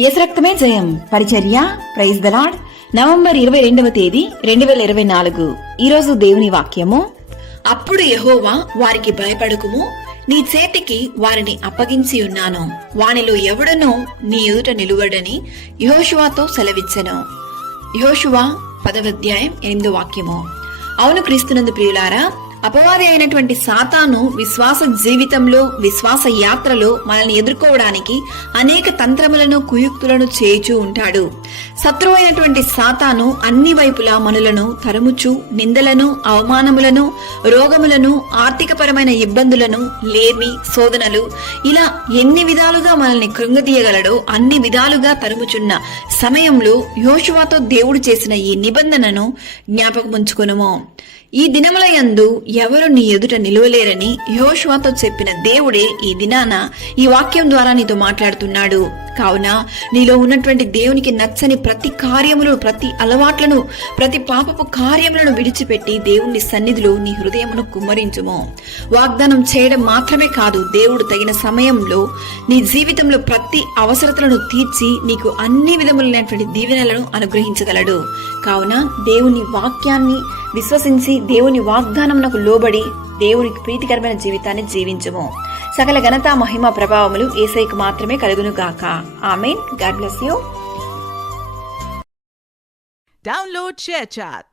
యేసు రక్తమే జయం పరిచర్య ప్రైజ్ ద లార్డ్. నవంబర్ 22వ తేదీ 2024. ఈరోజు దేవుని వాక్యము. అప్పుడు యెహోవా వారికి భయపడకుము, నీ చేతికి వారిని అప్పగించి ఉన్నాను, వానిలో ఎవడనో నీ ఎదుట నిలువడని యెహోషువతో సెలవిచ్చెను. యెహోషువ 10వ అధ్యాయం 8వ వాక్యము. అవును క్రీస్తునందు ప్రియులారా, అపవాది అయినటువంటి సాతాను విశ్వాస జీవితంలో, విశ్వాస యాత్రలో మనల్ని ఎదుర్కోవడానికి అనేక తంత్రములను, కుయుక్తులను చేయుచూ ఉంటాడు. శత్రువు అయినటువంటి సాతాను అన్ని వైపులా మనలను తరుముచు నిందలను, అవమానములను, రోగములను, ఆర్థికపరమైన ఇబ్బందులను, లేమి, శోధనలు, ఇలా ఎన్ని విధాలుగా మనల్ని కృంగదీయగలడో అన్ని విధాలుగా తరుముచున్న సమయంలో యెహోషువతో దేవుడు చేసిన ఈ నిబంధనను జ్ఞాపకముంచుకొనుము. ఈ దినముల యందు ఎవరు నీ ఎదుట నిలువలేరని యెహోషువతో చెప్పిన దేవుడే ఈ దినాన ఈ వాక్యం ద్వారా నీతో మాట్లాడుతున్నాడు. కావున నీలో ఉన్నటువంటి దేవునికి నచ్చని ప్రతి కార్యములు, ప్రతి అలవాట్లను, ప్రతి పాపపు కార్యములను విడిచిపెట్టి దేవుని సన్నిధిలో నీ హృదయమును కుమ్మరించుము. వాగ్దానం చేయడం మాత్రమే కాదు, దేవుడు తగిన సమయంలో నీ జీవితంలో ప్రతి అవసరతలను తీర్చి నీకు అన్ని విధములైనటువంటి దీవెనలను అనుగ్రహించగలడు. కావున దేవుని వాక్యాన్ని విశ్వసించి దేవుని వాగ్దానమునకు లోబడి దేవునికి ప్రీతికరమైన జీవితాన్ని జీవించుము. సకల ఘనత, మహిమ, ప్రభావములు యేసయ్యకు మాత్రమే కలుగును గాక. ఆమేన్. God bless you. Download ShareChat.